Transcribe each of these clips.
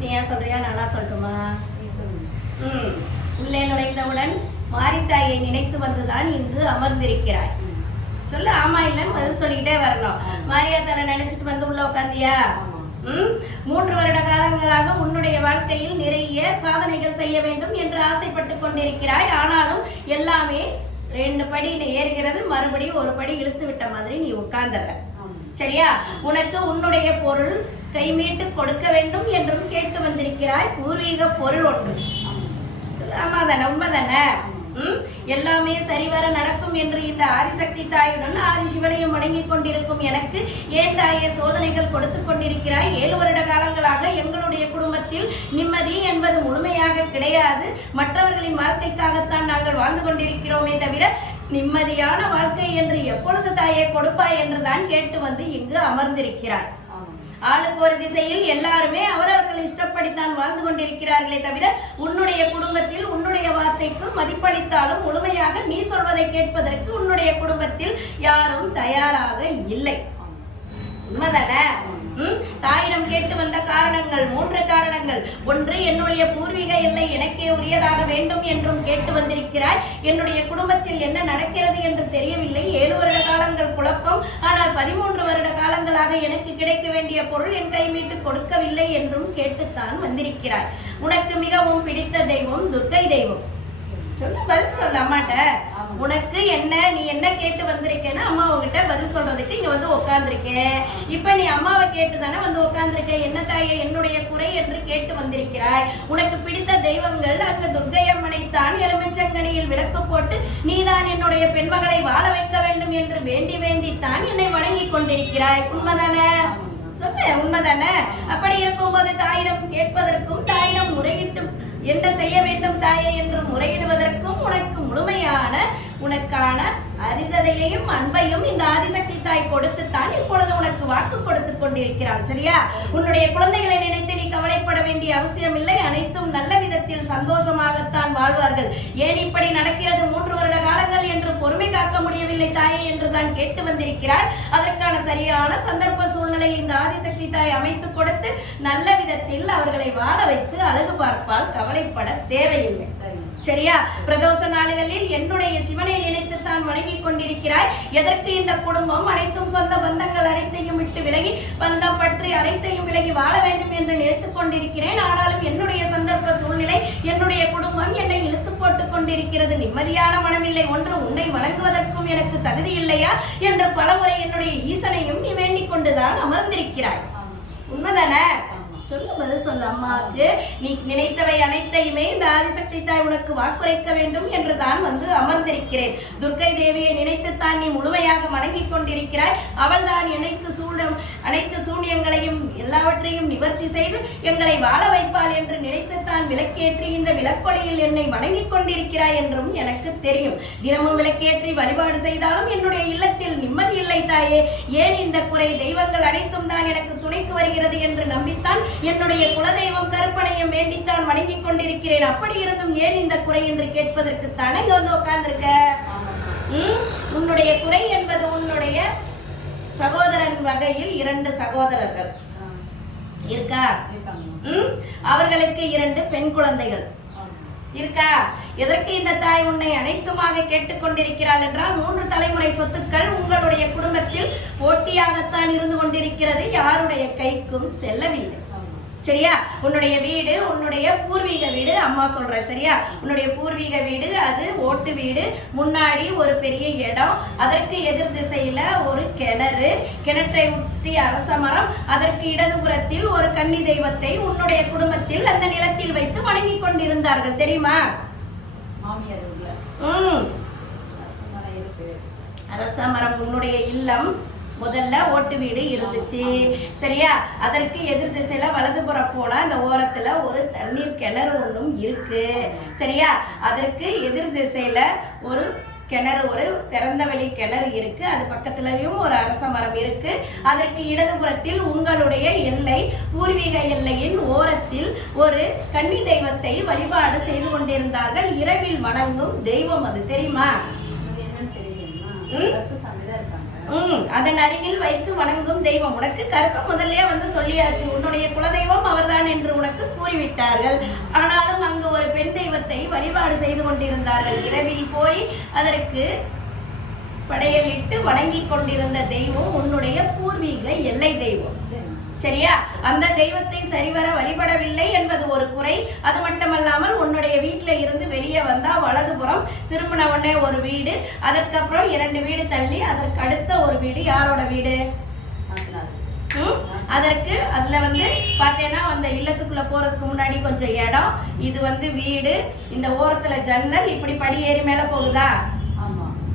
நீ ஏன் சொல்றியா? நானா சொல்லட்டுமா? ம். உள்ளே நுழைந்தவுடன் மாரித்தாயை நினைத்து வந்துதான் இங்கு அமர்ந்திருக்கிறாய். சொல்லு ஆமா இல்லைன்னு பதில் சொல்லிக்கிட்டே வரணும். ஆமா. மாரியாத்தானை நினைச்சிட்டு வந்து உள்ள உட்காந்தியா ம். மூன்று வருட காலங்களாக உன்னுடைய வாழ்க்கையில் நிறைய சாதனைகள் செய்ய வேண்டும் என்று ஆசைப்பட்டு கொண்டிருக்கிறாய். ஆனாலும் எல்லாமே ரெண்டு படி ஏறுகிறது மறுபடியும் ஒரு படி இழுத்து விட்ட மாதிரி நீ உட்கார்ந்துற. சரியா? உனக்கு உன்னுடைய பொருள் கைமீட்டு கொடுக்க வேண்டும் என்றும் கேட்டு வந்திருக்கிறாய். பூர்வீக பொருள் ஒன்று. ஆமா தானே உண்மைதானே? ம்? எல்லாமே சரிவர நடக்கும் என்று இந்த ஆதிசக்தி தாயுடன் ஆதிசிவனையும் வணங்கிக் கொண்டிருக்கும் எனக்கு ஏன் தாயே சோதனைகள் கொடுத்து கொண்டிருக்கிறாய்? ஏழு வருட காலங்களாக எங்களுடைய குடும்பத்தில் நிம்மதி என்பது முழுமையாக கிடையாது. மற்றவர்களின் வாழ்க்கைக்காகத்தான் நாங்கள் வாழ்ந்து கொண்டிருக்கிறோமே தவிர நிம்மதியான வாழ்க்கை என்று எப்பொழுது தாயே கொடுப்பாய் என்று தான் கேட்டு வந்து இங்கு அமர்ந்திருக்கிறாய். ஆளுக்கு ஒரு திசையில் எல்லாருமே அவரவர்கள் இஷ்டப்படித்தான் வாழ்ந்து கொண்டிருக்கிறார்களே தவிர உன்னுடைய குடும்பத்தில் உன்னுடைய வார்த்தைக்கு மதிப்பளித்தாலும் முழுமையாக நீ சொல்வதை கேட்பதற்கு உன்னுடைய குடும்பத்தில் யாரும் தயாராக இல்லை. உண்மைதானே? தாயிடம் கேட்டு வந்த காரணங்கள் மூன்று காரணங்கள். ஒன்று என்னுடைய பூர்வீக எல்லை எனக்கே உரியதாக வேண்டும் என்றும் கேட்டு வந்திருக்கிறாய். என்னுடைய குடும்பத்தில் என்ன நடக்கிறது என்று தெரியவில்லை. ஏழு வருட காலங்கள் குழப்பம். ஆனால் பதிமூன்று வருட காலங்களாக எனக்கு கிடைக்க வேண்டிய பொருள் என் கை மீட்டு கொடுக்கவில்லை என்றும் கேட்டுத்தான் வந்திருக்கிறாய். உனக்கு மிகவும் பிடித்த தெய்வம் துர்க்கை தெய்வம். சொல்லு பதில் சொல்ல அம்மாட்ட. உனக்கு என்ன நீ என்ன கேட்டு வந்திருக்கேன்னா அம்மா உங்ககிட்ட பதில் சொல்றதுக்கு இங்க வந்து உட்கார்ந்திருக்கேன் இப்ப நீ அம்மாவை கேட்டு தானே வந்து உட்கார்ந்திருக்க என்ன தாயே என்னுடைய குறை என்று கேட்டு வந்திருக்கிறாய். உனக்கு பிடித்த தெய்வங்கள் அங்கு துர்க்கையம்மனை தான் எலுமிச்சங்கனியில் விளக்கு போட்டு நீதான் என்னுடைய பெண்மகளை வாழ வைக்க வேண்டும் என்று வேண்டி வேண்டித்தான் என்னை வணங்கி கொண்டிருக்கிறாய். உண்மைதானே? சொல்ல உண்மைதானே? அப்படி இருக்கும்போது தாயிடம் கேட்பதற்கும் தாயிடம் முறையிட்டு என்ன செய்ய வேண்டும் தாயே என்று முறையிடுவதற்கும் உனக்கு முழுமையான உனக்கான அருகதையையும் அன்பையும் இந்த ஆதிசக்தி தாய் கொடுத்துத்தான் இப்பொழுது உனக்கு வாக்கு கொடுத்து கொண்டிருக்கிறாள் சரியா? உன்னுடைய குழந்தைகளை நினைத்து நீ கவலைப்பட வேண்டிய அவசியம் இல்லை அனைத்தும் நல்ல விதத்தில் சந்தோஷமாகத்தான் வாழ்வார்கள். ஏன் இப்படி நடக்கிறது? மூன்று வருட காலங்கள் என்று பொறுமை காக்க முடியவில்லை தாயே என்று தான் கேட்டு வந்திருக்கிறார். அதற்கான சரியான சந்தர்ப்ப சூழ்நிலை இந்த ஆதிசக்தி தாய் அமைத்து கொடுத்து நல்ல விதத்தில் அவர்களை வாழ வைத்து அழகு பார்ப்பால் கவலைப்பட தேவையில்லை. சரியா? பிரதோஷ நாளுகளில் என்னுடைய சிவனை நினைத்து தான் வணங்கிக் கொண்டிருக்கிறாய். எதற்கு இந்த குடும்பம்? அனைத்தும் சொந்த பந்தங்கள் அனைத்தையும் விட்டு விலகி பந்தம் பற்றி அனைத்தையும் விலகி வாழ வேண்டும் என்று நினைத்துக் கொண்டிருக்கிறேன். ஆனாலும் என்னுடைய சந்தர்ப்ப சூழ்நிலை என்னுடைய குடும்பம் என்னை இழுத்து போட்டுக் கொண்டிருக்கிறது. நிம்மதியான மனமில்லை ஒன்று உன்னை வணங்குவதற்கும் எனக்கு தகுதி இல்லையா? என்று பலமுறை என்னுடைய ஈசனையும் நீ வேண்டிக் கொண்டுதான் அமர்ந்திருக்கிறாய். உண்மைதானே? ஆமா சொல்லு பதில் சொல்ல அம்மாவுக்கு நீ நினைத்தவை அனைத்தையுமே இந்த ஆதிசக்தி தாய் உனக்கு வாக்குரைக்க வேண்டும் என்று தான் வந்து அமர்ந்திருக்கிறேன். துர்க்கை தேவியை நினைத்துத்தான் நீ முழுமையாக வணங்கிக் கொண்டிருக்கிறாய். அவள் தான் எனக்கு சூழம் அனைத்து சூன்யங்களையும் எல்லாவற்றையும் நிவர்த்தி செய்து எங்களை வாழ வைப்பாள் என்று நினைத்துத்தான் விளக்கேற்றி இந்த விளக்கொலியில் என்னை வணங்கிக் கொண்டிருக்கிறாய் என்றும் எனக்கு தெரியும். தினமும் விளக்கேற்றி வழிபாடு செய்தாலும் என்னுடைய இல்லத்தில் தாயே ஏன் இந்த குறை தெய்வங்கள் அனைத்தும் தான் எனக்கு துணைக்கு வருகிறது என்று நம்பித்தான் என்னுடைய குலதெய்வம் கருப்பனையும் வேண்டித்தான் வணங்கிக் கொண்டிருக்கிறேன். அப்படி இருந்தும் ஏன் இந்த குறை என்று கேட்பதற்கு தானே இங்க வந்து உட்கார்ந்திருக்க? உன்னுடைய குறை என்பது உன்னுடைய சகோதரன் வகையில் இரண்டு சகோதரர்கள். இருக்கா? அவர்களுக்கு இரண்டு பெண் குழந்தைகள். இருக்கா? எதற்கு இந்த தாய் உன்னை அனைத்துமாக கேட்டுக்கொண்டிருக்கிறாள் என்றால் மூன்று தலைமுறை சொத்துக்கள் உங்களுடைய குடும்பத்தில் போட்டியாகத்தான் இருந்து கொண்டிருக்கிறது. யாருடைய கைக்கும் செல்லவில்லை. சரியா? உன்னுடைய வீடு உன்னுடைய பூர்வீக வீடு அம்மா சொல்றேன் சரியா? உன்னுடைய பூர்வீக வீடு அது ஓட்டு வீடு. முன்னாடி ஒரு பெரிய இடம் அதற்கு எதிர் திசையில ஒரு கிணறு கிணற்றை ஒட்டி அரச மரம் அதற்கு இடதுபுறத்தில் ஒரு கன்னி தெய்வத்தை உன்னுடைய குடும்பத்தில் அந்த நிலத்தில் வைத்து வணங்கிக் கொண்டிருந்தார்கள். தெரியுமா? மாமியார் அரச மரம் உன்னுடைய இல்லம் முதல்ல ஓட்டு வீடு இருந்துச்சு. சரியா? அதற்கு எதிர் திசையில வலதுபுறம் போனா இந்த ஓரத்துல ஒரு தண்ணீர் கிணறு ஒன்றும் இருக்கு. சரியா? அதற்கு எதிர் திசையில ஒரு கிணறு ஒரு திறந்த வெளி கிணறு இருக்கு. அது பக்கத்துலயும் ஒரு அரச மரம் இருக்கு. அதற்கு இடதுபுறத்தில் உங்களுடைய எல்லை பூர்வீக எல்லையின் ஓரத்தில் ஒரு கன்னி தெய்வத்தை வழிபாடு செய்து கொண்டிருந்தார்கள். இரவில் வணங்கும் தெய்வம் அது. தெரியுமா? அது என்னன்னு தெரியுமா ம்? அதன் அருகில் வைத்து வணங்கும் தெய்வம். உனக்கு கருப்பு முதல்லே வந்து சொல்லியாச்சு. உன்னுடைய குலதெய்வம் அவர்தான் என்று உனக்கு கூறிவிட்டார்கள். ஆனாலும் அங்கு ஒரு பெண் தெய்வத்தை வழிபாடு செய்து கொண்டிருந்தார்கள். இரவில் போய் அதற்கு படையலிட்டு வணங்கி கொண்டிருந்த தெய்வம் உன்னுடைய பூர்வீக எல்லை தெய்வம். சரியா? அந்த தெய்வத்தை சரிவர வழிபடவில்லை என்பது ஒரு குறை. அது மட்டுமல்லாமல் உன்னுடைய வீட்டில இருந்து வெளியே வந்தா வலதுபுறம் திரும்பின உடனே ஒரு வீடு. அதற்கப்புறம் இரண்டு வீடு தள்ளி அதற்கு அடுத்த ஒரு வீடு யாரோட வீடு? அதற்கு அதுல வந்து பார்த்தேன்னா அந்த இல்லத்துக்குள்ள போறதுக்கு முன்னாடி கொஞ்சம் இடம். இது வந்து வீடு. இந்த ஓரத்துல ஜன்னல். இப்படி படி ஏறி மேல போகுதா?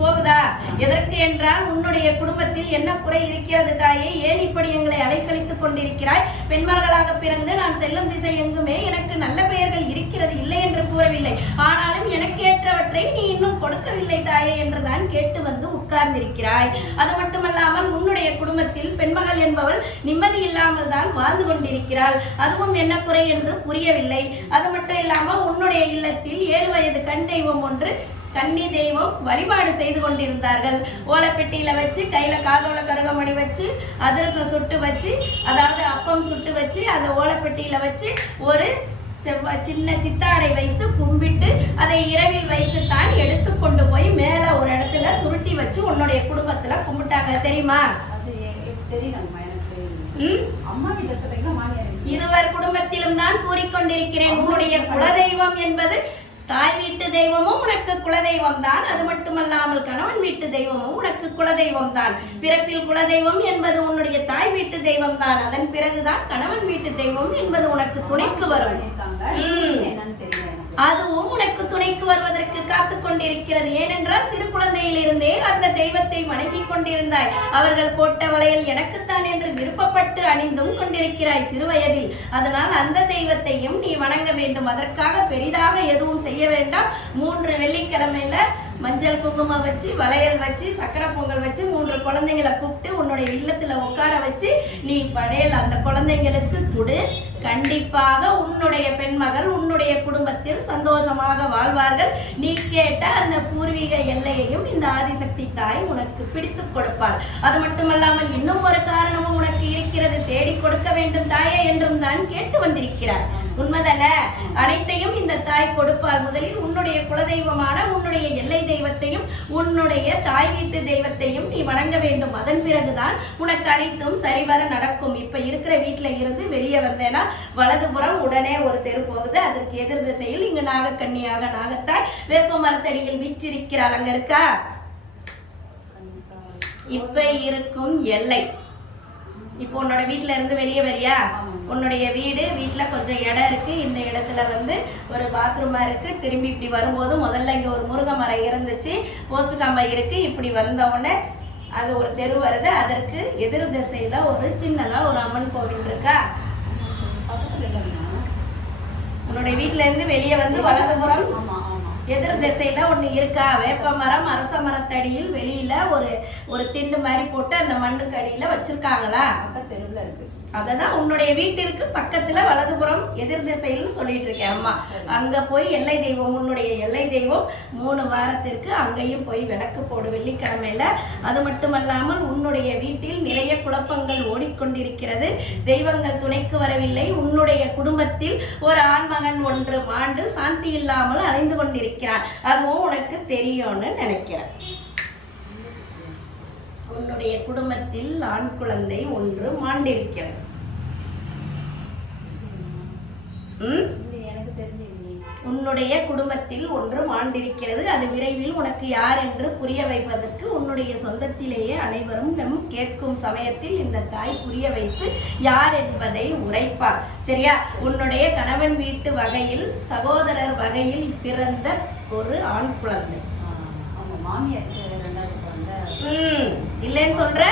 போகுதா? எதற்கு என்றால் உன்னுடைய குடும்பத்தில் என்ன குறை இருக்கிறது தாயே? ஏன் இப்படி எங்களை அலைக்கழித்துக் கொண்டிருக்கிறாய்? பெண்மர்களாக பிறந்து நான் செல்லும் திசை எங்குமே? எனக்கு நல்ல பெயர்கள் இருக்கிறது இல்லை என்று கூறவில்லை. ஆனாலும் எனக்கு ஏற்றவற்றை நீ இன்னும் கொடுக்கவில்லை தாயே என்றுதான் கேட்டு வந்து உட்கார்ந்திருக்கிறாய். அது மட்டுமல்லாமல் உன்னுடைய குடும்பத்தில் பெண்மகள் என்பவள் நிம்மதி இல்லாமல் தான் வாழ்ந்து கொண்டிருக்கிறாள். அதுவும் என்ன குறை என்று புரியவில்லை. அது மட்டும் இல்லாமல் உன்னுடைய இல்லத்தில் ஏழு வயது கண் தெய்வம் ஒன்று கன்னி தெய்வம் வழிபாடு செய்து கொண்டிருந்தார்கள். ஓலைப்பெட்டியில வச்சு கையில காதோல கருகமணி வச்சு அதிரசம் சுட்டு வச்சு அதாவது அப்பம் சுட்டு வச்சு அந்த ஓலைப்பெட்டியில வச்சு ஒரு செவ்வா சின்ன சித்தாடை வைத்து கும்பிட்டு அதை இரவில் வைத்து தான் எடுத்து கொண்டு போய் மேல ஒரு இடத்துல சுருட்டி வச்சு உன்னுடைய குடும்பத்துல கும்பிட்டாங்க. தெரியுமா? இருவர் குடும்பத்திலும் தான் கூறிக்கொண்டிருக்கிறேன். உன்னுடைய குலதெய்வம் என்பது தாய் வீட்டு தெய்வமும் உனக்கு குலதெய்வம் தான் அது மட்டுமல்லாமல் கணவன் வீட்டு தெய்வமும் உனக்கு குலதெய்வம் தான் பிறப்பில் குலதெய்வம் என்பது உன்னுடைய தாய் வீட்டு தெய்வம் தான் அதன் பிறகுதான் கணவன் வீட்டு தெய்வம் என்பது உனக்கு துணைக்கு வரும். பண்ணியிருக்காங்க ம். என்னன்னு தெரியல எனக்கு அதுவும் உனக்கு துணைக்கு வருவதற்கு காத்து கொண்டிருக்கிறது. ஏனென்றால் சிறு குழந்தையிலிருந்தே அந்த தெய்வத்தை வணங்கிக் கொண்டிருந்தாய். அவர்கள் போட்ட வளையல் எனக்குத்தான் என்று விருப்பப்பட்டு அணிந்தும் கொண்டிருக்கிறாய் சிறு வயதில் அதனால் அந்த தெய்வத்தையும் நீ வணங்க வேண்டும். அதற்காக பெரிதாக எதுவும் செய்ய வேண்டாம். மூன்று வெள்ளிக்கிழமையில மஞ்சள் குங்குமம் வச்சு வளையல் வச்சு சக்கரை பொங்கல் வச்சு குழந்தைங்களை கூப்பிட்டு உன்னுடைய இல்லத்துல உட்கார வச்சு நீ படையல் அந்த குழந்தைங்களுக்கு கொடு. கண்டிப்பாக உன்னுடைய பெண்மகள் உன்னுடைய குடும்பத்தில் சந்தோஷமாக வாழ்வார்கள். நீ கேட்ட அந்த பூர்வீக எல்லையையும் இந்த ஆதிசக்தி தாய் உனக்கு பிடித்து கொடுப்பாள். அது மட்டுமல்லாமல் இன்னும் ஒரு காரணமும் உனக்கு இருக்கிறது. தேடி கொடுக்க வேண்டும் தாய். தான் கேட்டு வந்திருக்கிறார். உண்மைதானே? அனைத்தையும் இந்த தாய் கொடுப்பாள். முதலில் உன்னுடைய குலதெய்வமான உன்னுடைய எல்லை தெய்வத்தையும் உன்னுடைய தாய் வீட்டு தெய்வத்தையும் நீ வணங்க வேண்டும். அதன் பிறகுதான் உனக்கு அனைத்தும் சரிவர நடக்கும். இப்ப இருக்கிற வீட்டுல இருந்து வெளியே வந்தேன்னா வலதுபுறம் உடனே ஒரு தெரு போகுது. அதற்கு எதிர் திசையில் இங்கு நாகக்கன்னியாக நாகத்தாய் வேப்ப மரத்தடியில் வீற்றிருக்கிறாள். அங்க இருக்கா. இப்ப இருக்கும் எல்லை. இப்போ உன்னோட வீட்ல இருந்து வெளியே வரியா? ஆமாம். உன்னுடைய வீடு வீட்ல கொஞ்சம் இடம் இருக்கு. இந்த இடத்துல வந்து ஒரு பாத்ரூமா இருக்கு. திரும்பி இப்படி வரும்போது முதல்ல இங்க ஒரு முருங்கை மரம் இருந்துச்சு. போஸ்ட் கம்பம் இருக்கு. இப்படி வந்த உடனே அது ஒரு தெரு வருது. அதற்கு எதிர் திசையில ஒரு சின்னதா ஒரு அம்மன் கோவில் இருக்கா. உன்னுடைய வீட்ல இருந்து வெளியே வந்து வலதுபுறம்? ஆமா ஆமா எதிர் திசையில ஒண்ணு இருக்கா? வேப்ப மரம் அரச மரத்தடியில் வெளியில ஒரு ஒரு திண்டு மாதிரி போட்டு அந்த மண்ணுக்கு அடியில வச்சிருக்காங்களா? தெருவில் தெருவுல அதை தான் உன்னுடைய வீட்டிற்கு பக்கத்துல வலதுபுறம் எதிர் திசையில் சொல்லிட்டு இருக்கேன் அம்மா. அங்க போய் எல்லை தெய்வம் உன்னுடைய எல்லை தெய்வம் மூணு வாரத்திற்கு அங்கேயும் போய் விளக்கு போடு வெள்ளிக்கிழமையில. அது மட்டுமல்லாமல் உன்னுடைய வீட்டில் நிறைய குழப்பங்கள் ஓடிக்கொண்டிருக்கிறது. தெய்வங்கள் துணைக்கு வரவில்லை. உன்னுடைய குடும்பத்தில் ஒரு ஆண்மகன் ஒன்று மாண்டு சாந்தி இல்லாமல் அலைந்து கொண்டிருக்கிறான். அதுவும் உனக்கு தெரியும்னு நினைக்கிறேன். உன்னுடைய குடும்பத்தில் ஆண் குழந்தை ஒன்று மாண்டிருக்கிறது. உன்னுடைய குடும்பத்தில் ஒன்று மாண்டிருக்கிறது. அது விரைவில் உனக்கு யார் என்று புரிய வைப்பதற்கு உன்னுடைய சொந்தத்திலேயே அனைவரும் நம் கேட்கும் சமயத்தில் இந்த தாய் புரிய வைத்து யார் என்பதை உரைப்பார். சரியா? உன்னுடைய கணவன் வீட்டு வகையில் சகோதரர் வகையில் பிறந்த ஒரு ஆண் குழந்தை. ஆ, இல்லைன்னு சொல்ற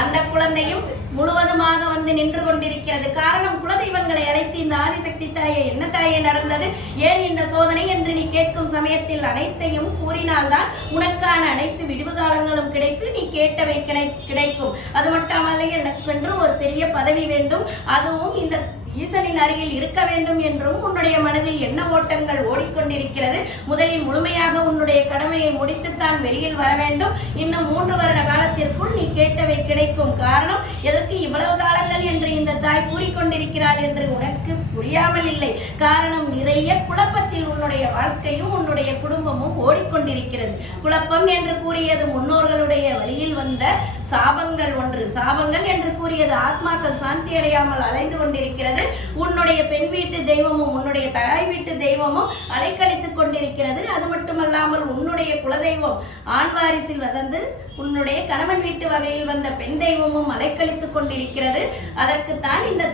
அந்த குழந்தையும் முழுவதுமாக வந்து நின்று கொண்டிருக்கிறது. காரணம் குலதெய்வங்களை அழைத்து இந்த ஆதிசக்தி தாயே என்ன தாயே நடந்தது ஏன் இந்த சோதனை என்று நீ கேட்கும் சமயத்தில் அனைத்தையும் கூறினால்தான் உனக்கான அனைத்து விடுவு காலங்களும் கிடைத்து நீ கேட்டவை கிடை கிடைக்கும். அது மட்டுமல்ல எனக்கென்று ஒரு பெரிய பதவி வேண்டும். அதுவும் இந்த ஈசனின் அருகில் இருக்க வேண்டும் என்றும் உன்னுடைய மனதில் எண்ண ஓட்டங்கள் ஓடிக்கொண்டிருக்கிறது. முதலில் முழுமையாக உன்னுடைய கடமையை முடித்துத்தான் வெளியில் வர வேண்டும். இன்னும் மூன்று வருட காலத்திற்குள் நீ கேட்டவை கிடைக்கும் காரணம் எதற்கு இவ்வளவு காலங்கள் என்று இந்த தாய் கூறிக்கொண்டிருக்கிறாள் என்று உனக்கு புரியாமல் இல்லை. காரணம் நிறைய குழப்பத்தில் உன்னுடைய வாழ்க்கையும் உன்னுடைய குடும்பமும் ஓடிக்கொண்டிருக்கிறது. குழப்பம் என்று கூறியது முன்னோர்களுடைய வழியில் வந்த சாபங்கள் ஒன்று. சாபங்கள் என்று கூறியது ஆத்மாக்கள் சாந்தி அடையாமல் அலைந்து கொண்டிருக்கிறது. உன்னுடைய பெண் வீட்டு தெய்வமும் உன்னுடைய தாய் வீட்டு தெய்வமும் அலைக்கழித்துக் கொண்டிருக்கிறது. அது மட்டுமல்லாமல் உன்னுடைய குலதெய்வம் ஆண் வாரிசில் வந்து உன்னுடைய கணவன் வீட்டு வகையில் வந்த பெண் தெய்வமும் அலைக்கழித்துக் கொண்டிருக்கிறது. அதற்குத்தான் இந்த